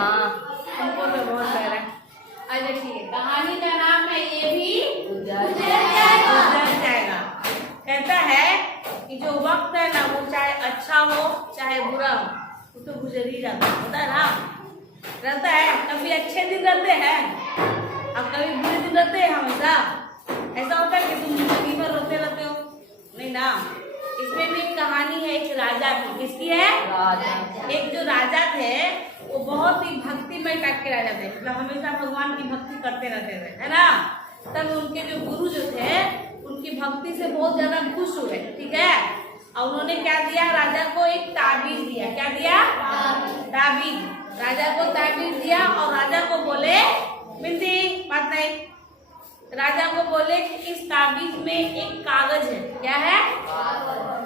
हाँ हमको तो बहुत लग रहा है। अच्छा ठीक है, कहानी का नाम है ये भी गुजर जाएगा। कहता है कि जो वक्त है ना वो चाहे अच्छा हो चाहे बुरा हो वो तो गुजर ही जाता है, होता है ना, रहता है। कभी अच्छे दिन रहते हैं और कभी बुरे दिन रहते हैं। हमेशा ऐसा होता है कि तुम जिंदगी भर रोते रहते हो, नहीं ना। इसमें भी एक कहानी है एक राजा की। किसकी है? राजा। एक जो राजा थे वो बहुत ही भक्तिमय टाइप के राजा थे, मतलब हमेशा भगवान की भक्ति करते रहते थे, है ना। तब उनके जो गुरु जो थे उनकी भक्ति से बहुत ज्यादा खुश हुए, ठीक है। और उन्होंने क्या दिया, राजा को एक ताबीज दिया। क्या दिया? ताबीज। राजा को ताबीज दिया और राजा को बोले, बिंदी बात नहीं, राजा को बोले कि इस ताबीज में एक कागज है। क्या है?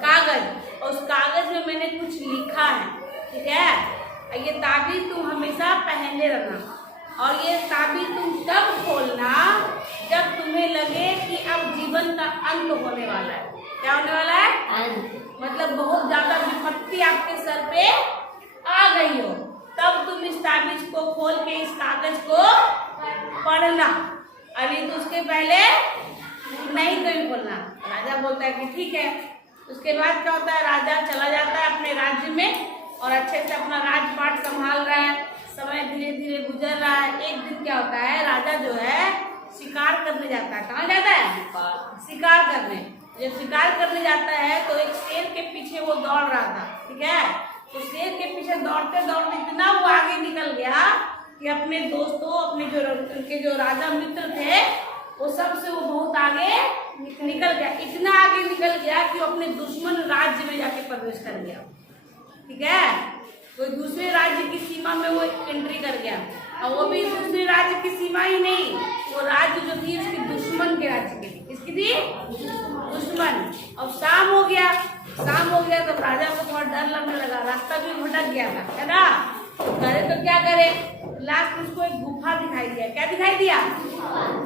कागज। और उस कागज में मैंने कुछ लिखा है, ठीक है। ये ताबीज तुम हमेशा पहने रहना और ये ताबीज तुम तब खोलना जब तुम्हें लगे कि अब जीवन का अंत होने वाला है। क्या होने वाला है? अंत। मतलब बहुत ज्यादा विपत्ति आपके सर पे आ गई हो, तब तुम इस ताबीज को खोल के इस कागज को पढ़ना, अभी तो उसके पहले नहीं कहीं खोलना। राजा बोलता है कि ठीक है। उसके बाद क्या होता है, राजा चला जाता है अपने राज्य में और अच्छे से अपना राजपाट संभाल रहा है। समय धीरे धीरे गुजर रहा है। एक दिन क्या होता है, राजा जो है शिकार करने जाता है। कहाँ जाता है? शिकार करने। जब शिकार करने जाता है तो एक शेर के पीछे वो दौड़ रहा था, ठीक है। तो शेर के पीछे दौड़ते दौड़ते इतना वो आगे निकल गया कि अपने दोस्तों, अपने जो उनके जो राजा मित्र थे वो सब से वो बहुत आगे निकल गया। इतना आगे निकल गया कि वो अपने दुश्मन राज्य में जाके प्रवेश कर गया, ठीक है। कोई दूसरे राज्य की सीमा में वो एंट्री कर गया और वो भी दूसरे राज्य की सीमा ही नहीं, वो राज्य जो थी उसकी दुश्मन के राज्य की थी। किसकी थी? दुश्मन। अब शाम हो गया तब राजा को थोड़ा डर लगने लगा, रास्ता भी भटक गया था, है ना। करे तो क्या करे, लास्ट उसको एक गुफा दिखाई दिया। क्या दिखाई दिया?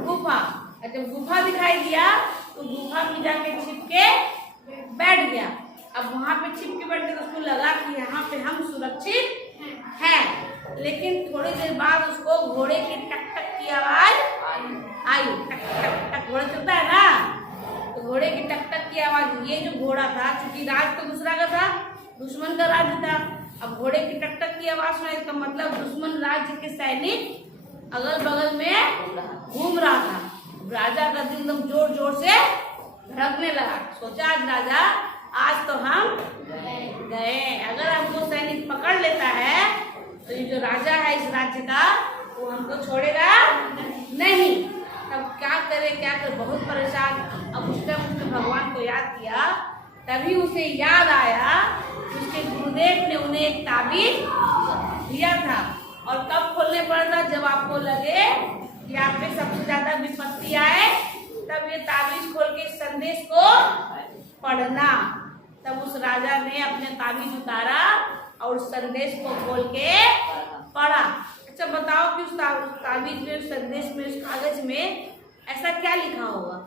गुफा। जब गुफा दिखाई दिया तो गुफा में जाके छिप के बैठ गया। अब वहां पे छिप के बैठ के तो उसको लगा कि यहाँ पे हम सुरक्षित हैं। लेकिन थोड़ी देर बाद उसको घोड़े की टक टक की आवाज आई। टक टक टक घोड़ा चलता है ना, तो घोड़े की टक टक की आवाज। ये जो घोड़ा था, चूंकि राज तो दूसरा का था, दुश्मन का राज्य था, अब घोड़े की टक टक की आवाज सुनाई, इसका मतलब दुश्मन राज्य के सैनिक अगल बगल में घूम रहा था। राजा का दिल एकदम जोर जोर से धड़कने लगा। सोचा आज राजा, आज तो हम गए। अगर हमको सैनिक पकड़ लेता है तो ये जो राजा है इस राज्य का वो हमको छोड़ेगा नहीं। तब क्या करे, बहुत परेशान। अब उस टाइम उसने भगवान को याद किया, तभी उसे याद आया उसके गुरुदेव ने उन्हें एक ताबीज दिया था। और कब खोलने पड़ता? जब आपको लगे कि आप पे सबसे ज्यादा विपत्ति आए, तब ये ताबीज खोल के इस संदेश को पढ़ना। तब उस राजा ने अपने ताबीज उतारा और उस संदेश को खोल के पढ़ा। अच्छा बताओ कि उस ताबीज में, उस संदेश में, उस कागज में ऐसा क्या लिखा होगा?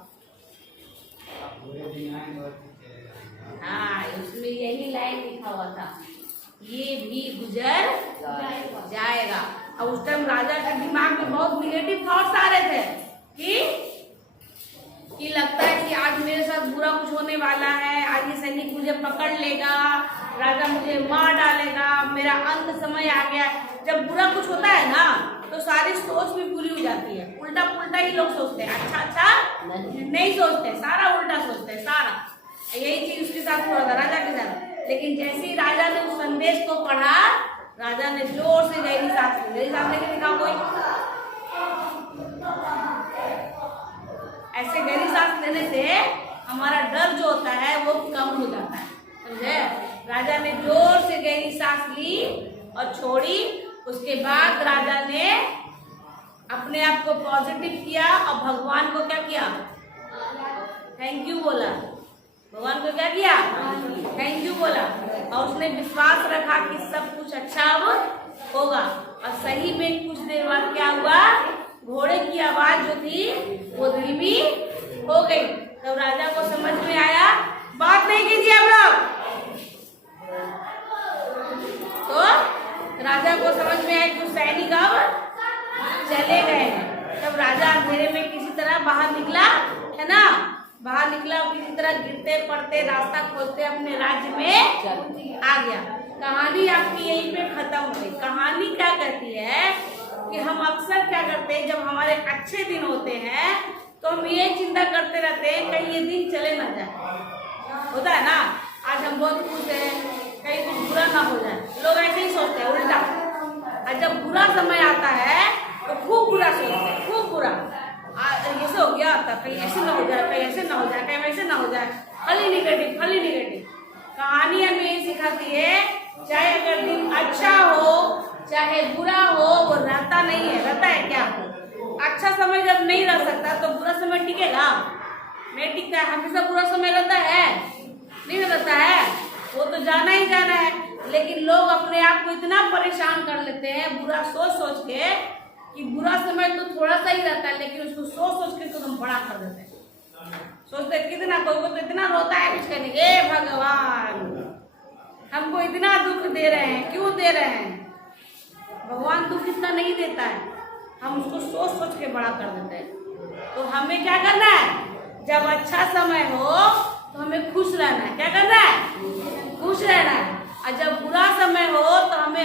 हाँ, उसमें यही लाइन लिखा हुआ था, ये भी गुजर जाएगा। और उस टाइम राजा के दिमाग में बहुत निगेटिव थॉट्स आ रहे थे कि लगता है कि आज मेरे साथ बुरा कुछ होने वाला है, आज ये सैनिक मुझे पकड़ लेगा, राजा मुझे मार डालेगा, मेरा अंत समय आ गया। जब बुरा कुछ होता है ना तो सारी सोच भी पूरी हो जाती है। उल्टा पुल्टा ही लोग सोचते हैं, अच्छा नहीं सोचते, सारा उल्टा सोचते हैं, सारा। यही चीज उसके साथ हो रहा था, राजा के साथ। लेकिन जैसे ही राजा ने उस संदेश को पढ़ा, राजा ने जोर से गहरी सांस ली। गहरी सांस लेके दिखाओ कोई। ऐसे गहरी सांस लेने से हमारा डर जो होता है वो कम हो जाता है, समझे। राजा ने जोर से गहरी सांस ली और छोड़ी। उसके बाद राजा ने अपने आप को पॉजिटिव किया और भगवान को क्या किया? थैंक यू बोला। भगवान को क्या किया? थैंक यू बोला। और उसने विश्वास रखा कि सब कुछ अच्छा अब होगा। और सही में कुछ देर बाद क्या हुआ? घोड़े की आवाज जो थी वो धीमी हो गई। तब राजा को समझ में आया, बात नहीं कीजिए आप लोग। तो राजा को समझ में आया कि सैनिक अब चले गए हैं। तब राजा अंधेरे में किसी तरह बाहर निकला, है ना, बाहर निकला और किसी तरह गिरते पड़ते रास्ता खोजते अपने राज्य में आ गया। कहानी आपकी यहीं पे खत्म हो गई। कहानी क्या कहती है कि हम अक्सर क्या करते हैं, जब हमारे अच्छे दिन होते हैं तो हम ये चिंता करते रहते हैं कहीं ये दिन चले ना जाए। होता है ना, आज हम बहुत खुश हैं, कहीं कुछ बुरा ना हो जाए, लोग ऐसे ही सोचते हैं उल्टा। और जब बुरा समय आता है तो खूब बुरा सोचते हैं, खूब बुरा, ऐसे हो गया था, कहीं ऐसे ना हो जाए, कहीं ऐसे ना हो जाए, कहीं वैसे ना हो जाए, खाली निगेटिव, खाली निगेटिव। कहानी हमें यही सिखाती है, चाहे अगर दिन अच्छा हो चाहे बुरा हो, वो रहता नहीं है। रहता है क्या? अच्छा समय जब नहीं रह सकता तो बुरा समय टिकेगा? नहीं टिकता है। हमेशा बुरा समय रहता है? नहीं रहता है, वो तो जाना ही जाना है। लेकिन लोग अपने आप को इतना परेशान कर लेते हैं बुरा सोच सोच के कि बुरा समय तो थोड़ा सा ही रहता है, लेकिन उसको सोच सोच के तो हम बड़ा कर देते हैं। सोचते कितना, कोई को तो इतना रोता है कुछ कहने, हे भगवान हमको इतना दुख दे रहे हैं, क्यों दे रहे हैं? भगवान दुख इतना नहीं देता है, हम उसको सोच सोच के बड़ा कर देते हैं। तो हमें क्या करना है, जब अच्छा समय हो तो हमें खुश रहना है। क्या करना है? खुश रहना है। और जब बुरा समय हो तो हमें